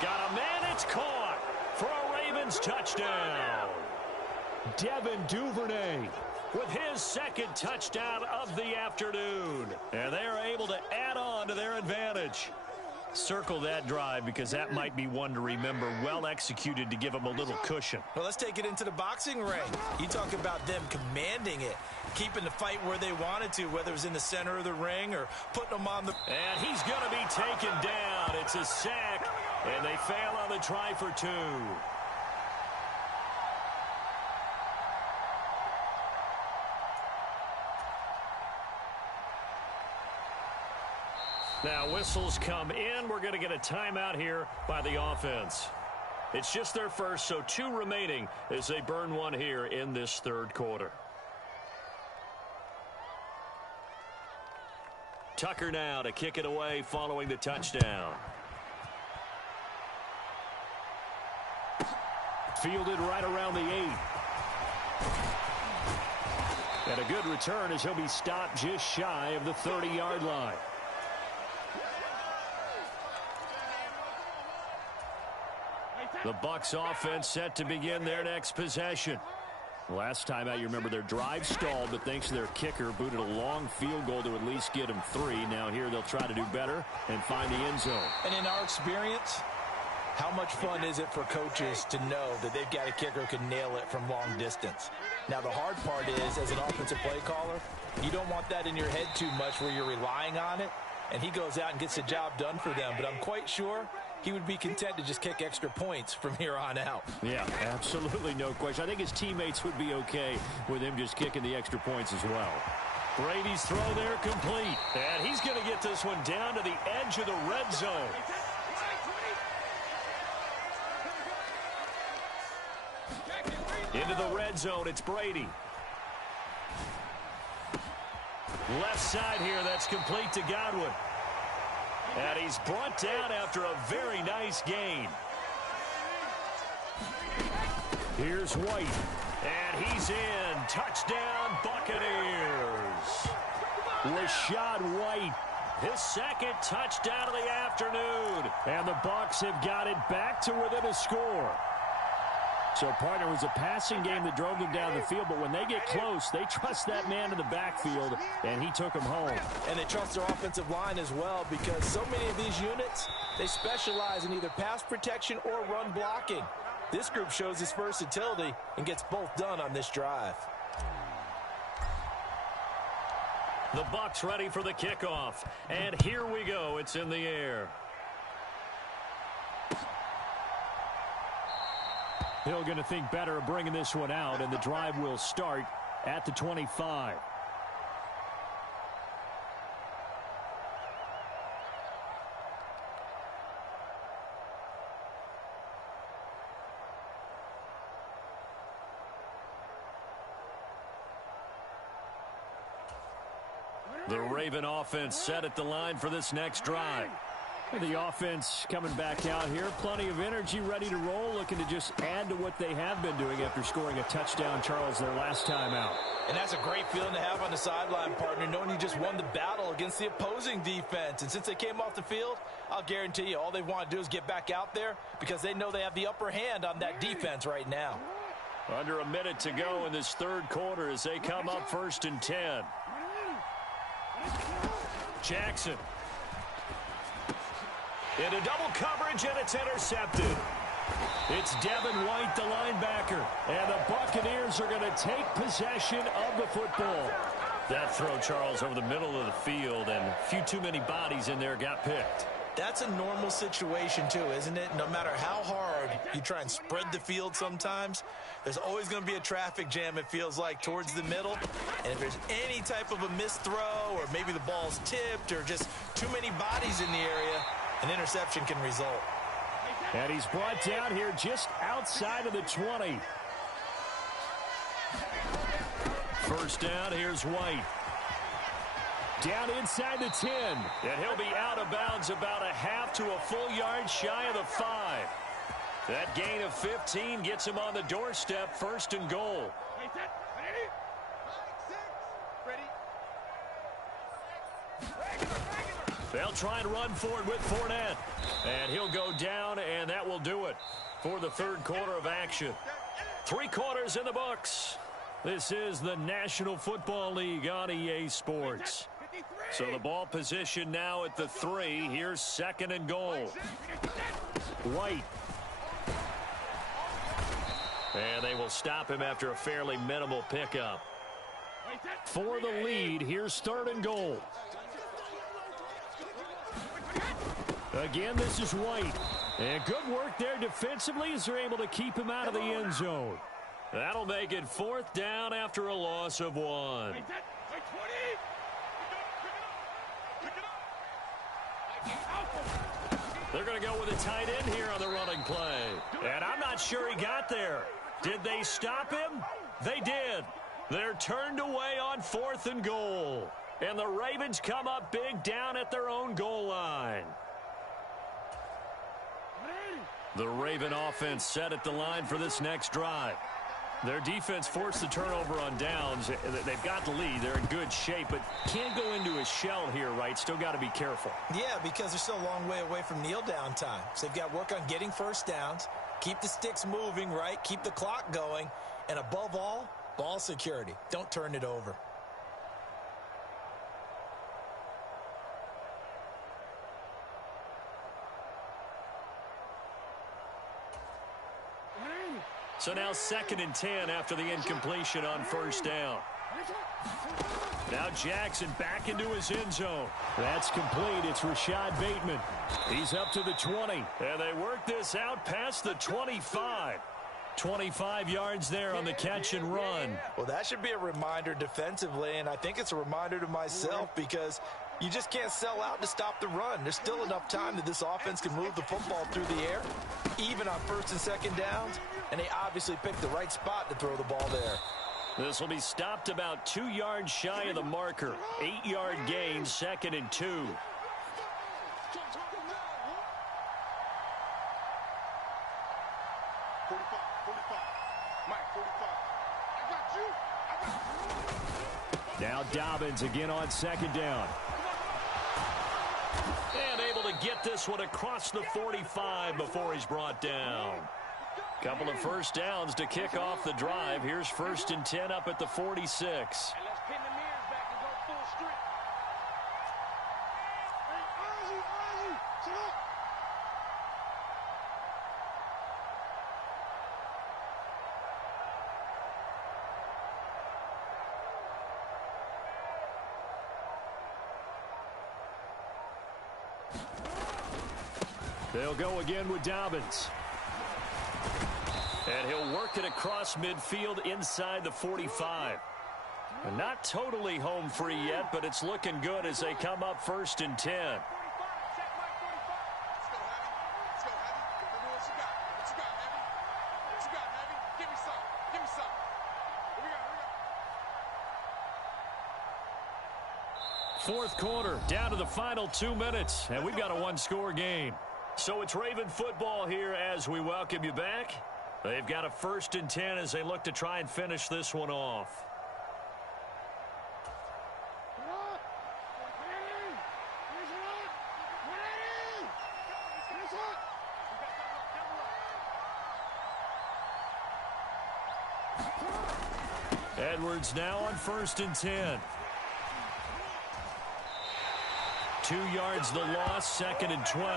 Got a man, it's caught for a Ravens touchdown. Devin Duvernay with his 2nd touchdown of the afternoon. And they are able to add on to their advantage. Circle that drive because that might be one to remember. Well executed to give them a little cushion. Well, let's take it into the boxing ring. You talk about them commanding it, keeping the fight where they wanted to, whether it was in the center of the ring or putting them on the... And he's going to be taken down. It's a sack, and they fail on the try for 2. Now whistles come in. We're going to get a timeout here by the offense. It's just their first, so 2 remaining as they burn one here in this 3rd quarter. Tucker now to kick it away following the touchdown. Fielded right around the 8. And a good return as he'll be stopped just shy of the 30-yard line. The Bucs offense set to begin their next possession. Last time out, you remember their drive stalled, but thanks to their kicker, booted a long field goal to at least get them 3. Now here they'll try to do better and find the end zone. And in our experience, how much fun is it for coaches to know that they've got a kicker who can nail it from long distance? Now the hard part is, as an offensive play caller, you don't want that in your head too much where you're relying on it, and he goes out and gets the job done for them. But I'm quite sure he would be content to just kick extra points from here on out. Yeah, absolutely no question. I think his teammates would be okay with him just kicking the extra points as well. Brady's throw there complete. And he's going to get this one down to the edge of the red zone. Into the red zone, it's Brady. Left side here, that's complete to Godwin. And he's brought down after a very nice gain. Here's White. And he's in. Touchdown, Buccaneers. Rashad White, his 2nd touchdown of the afternoon. And the Bucs have got it back to within a score. So, partner, it was a passing game that drove them down the field, but when they get close, they trust that man in the backfield, and he took him home. And they trust their offensive line as well, because so many of these units, they specialize in either pass protection or run blocking. This group shows its versatility and gets both done on this drive. The Bucs ready for the kickoff. And here we go. It's in the air. Hill going to think better of bringing this one out, and the drive will start at the 25. The Raven offense set at the line for this next drive. The offense coming back out here. Plenty of energy, ready to roll, looking to just add to what they have been doing after scoring a touchdown, Charles, their last time out. And that's a great feeling to have on the sideline, partner, knowing you just won the battle against the opposing defense. And since they came off the field, I'll guarantee you all they want to do is get back out there because they know they have the upper hand on that defense right now. Under a minute to go in this third quarter as they come up 1st and 10. Jackson. Into double coverage, and it's intercepted. It's Devin White, the linebacker. And the Buccaneers are going to take possession of the football. That throw, Charles, over the middle of the field, and a few too many bodies in there got picked. That's a normal situation, too, isn't it? No matter how hard you try and spread the field sometimes, there's always going to be a traffic jam, it feels like, towards the middle. And if there's any type of a missed throw or maybe the ball's tipped or just too many bodies in the area, an interception can result. And he's brought down here just outside of the 20. First down, here's White. Down inside the 10. And he'll be out of bounds about a half to a full yard shy of the 5. That gain of 15 gets him on the doorstep, 1st and goal. They'll try and run for it with Fournette. And he'll go down, and that will do it for the third quarter of action. 3 quarters in the books. This is the National Football League on EA Sports. So the ball position now at the 3. Here's 2nd and goal. White. And they will stop him after a fairly minimal pickup. For the lead, here's 3rd and goal. Again, this is White. And good work there defensively as they're able to keep him out of the end zone. That'll make it 4th down after a loss of 1. They're going to go with a tight end here on the running play. And I'm not sure he got there. Did they stop him? They did. They're turned away on 4th and goal. And the Ravens come up big down at their own goal line. The Raven offense set at the line for this next drive. Their defense forced the turnover on downs. They've got the lead. They're in good shape, but can't go into a shell here, right? Still got to be careful. Yeah, because they're still a long way away from kneel down time. So they've got to work on getting first downs, keep the sticks moving, right? Keep the clock going, and above all, ball security. Don't turn it over. So now 2nd and 10 after the incompletion on 1st down. Now Jackson back into his end zone. That's complete. It's Rashad Bateman. He's up to the 20. And they work this out past the 25. 25 yards there on the catch and run. Well, that should be a reminder defensively, and I think it's a reminder to myself because you just can't sell out to stop the run. There's still enough time that this offense can move the football through the air, even on 1st and 2nd downs, and they obviously picked the right spot to throw the ball there. This will be stopped about 2 yards shy of the marker. 8-yard gain, 2nd and 2. Now Dobbins again on 2nd down. And able to get this one across the 45 before he's brought down. Couple of first downs to kick off the drive. Here's 1st and 10 up at the 46. They'll go again with Dobbins. And he'll work it across midfield inside the 45. And not totally home free yet, but it's looking good as they come up 1st and 10. Fourth quarter, down to the final 2 minutes, and we've got a one-score game. So it's Raven football here as we welcome you back. They've got a 1st and 10 as they look to try and finish this one off. Edwards now on 1st and 10. 2 yards the loss, 2nd and 12.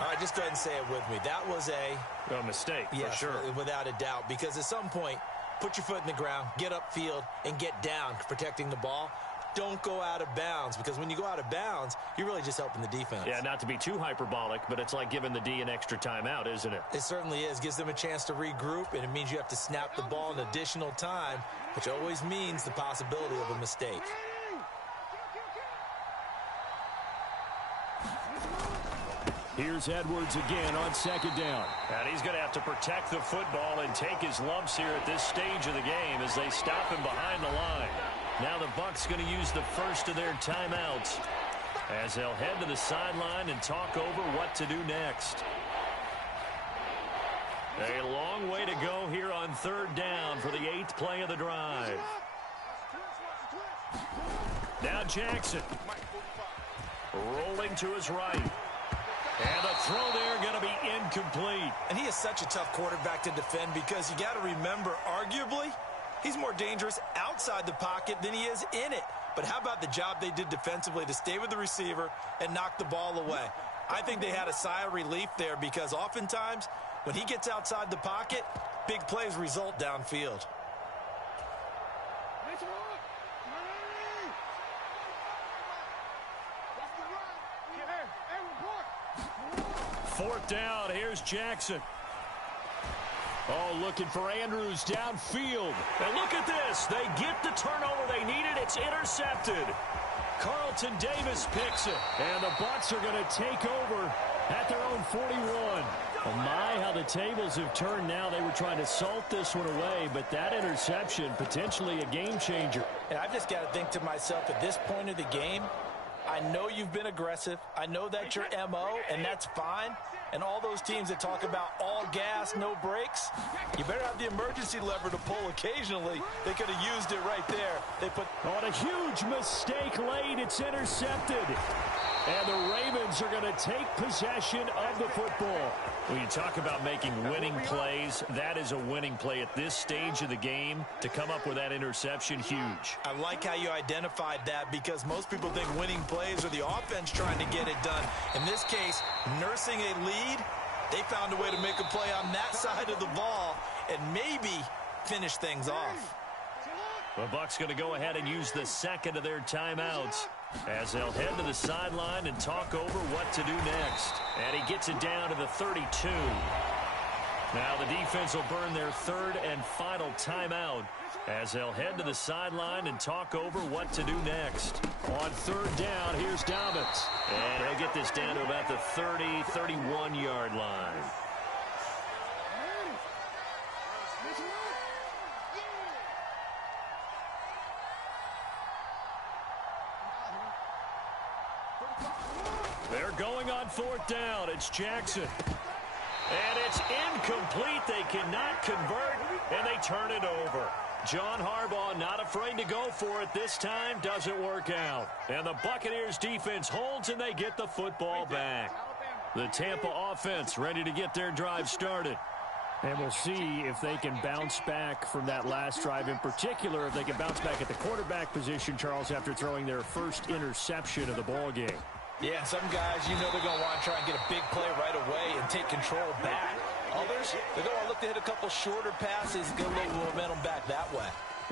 All right, just go ahead and say it with me. That was A mistake, yes, for sure. Without a doubt, because at some point, put your foot in the ground, get upfield, and get down protecting the ball. Don't go out of bounds, because when you go out of bounds, you're really just helping the defense. Yeah, not to be too hyperbolic, but it's like giving the D an extra timeout, isn't it? It certainly is. Gives them a chance to regroup, and it means you have to snap the ball in additional time, which always means the possibility of a mistake. Here's Edwards again on 2nd down. And he's going to have to protect the football and take his lumps here at this stage of the game as they stop him behind the line. Now the Bucs going to use the first of their timeouts as they'll head to the sideline and talk over what to do next. A long way to go here on 3rd down for the 8th play of the drive. Now Jackson rolling to his right. And the throw there going to be incomplete. And he is such a tough quarterback to defend because you got to remember, arguably, he's more dangerous outside the pocket than he is in it. But how about the job they did defensively to stay with the receiver and knock the ball away? I think they had a sigh of relief there because oftentimes when he gets outside the pocket, big plays result downfield. 4th down, here's Jackson. Oh, looking for Andrews downfield. And look at this. They get the turnover they needed. It's intercepted. Carlton Davis picks it. And the Bucs are going to take over at their own 41. Oh, my, how the tables have turned now. They were trying to salt this one away, but that interception, potentially a game changer. And I've just got to think to myself, at this point of the game, I know you've been aggressive. I know that's your MO, and that's fine. And all those teams that talk about all gas, no brakes, you better have the emergency lever to pull occasionally. They could have used it right there. They put on a huge mistake late. It's intercepted. And the Ravens are going to take possession of the football. When you talk about making winning plays, that is a winning play at this stage of the game. To come up with that interception, huge. I like how you identified that because most people think winning plays are the offense trying to get it done. In this case, nursing a lead, they found a way to make a play on that side of the ball and maybe finish things off. The Bucs going to go ahead and use the second of their timeouts as they'll head to the sideline and talk over what to do next. And he gets it down to the 32. Now the defense will burn their 3rd and final timeout as they'll head to the sideline and talk over what to do next. On 3rd down, here's Dobbins. And he'll get this down to about the 30, 31-yard line. They're going on 4th down. It's Jackson. And it's incomplete. They cannot convert, and they turn it over. John Harbaugh not afraid to go for it this time. Doesn't work out. And the Buccaneers defense holds, and they get the football back. The Tampa offense ready to get their drive started. And we'll see if they can bounce back from that last drive. In particular, if they can bounce back at the quarterback position, Charles, after throwing their first interception of the ball game. Yeah, some guys, you know they're going to want to try and get a big play right away and take control back. Others, they're going to look to hit a couple shorter passes, get a little momentum back that way.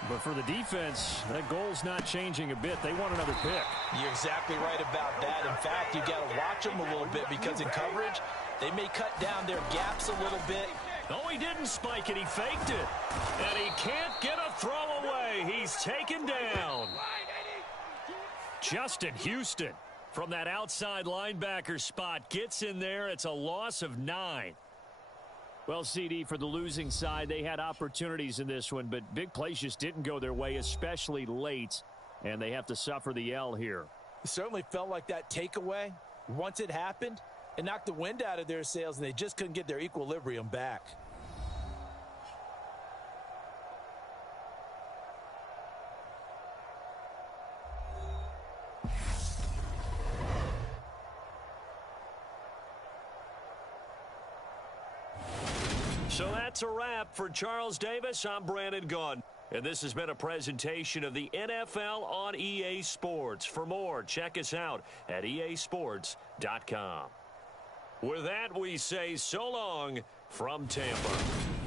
But for the defense, that goal's not changing a bit. They want another pick. You're exactly right about that. In fact, you got to watch them a little bit because in coverage, they may cut down their gaps a little bit. Oh, he didn't spike it. He faked it. And he can't get a throw away. He's taken down. Justin Houston from that outside linebacker spot gets in there. It's a loss of 9. Well, CD, for the losing side, they had opportunities in this one, but big plays just didn't go their way, especially late, and they have to suffer the L here. It certainly felt like that takeaway, once it happened, it knocked the wind out of their sails, and they just couldn't get their equilibrium back. So that's a wrap for Charles Davis. I'm Brandon Gunn. And this has been a presentation of the NFL on EA Sports. For more, check us out at easports.com. With that, we say so long from Tampa.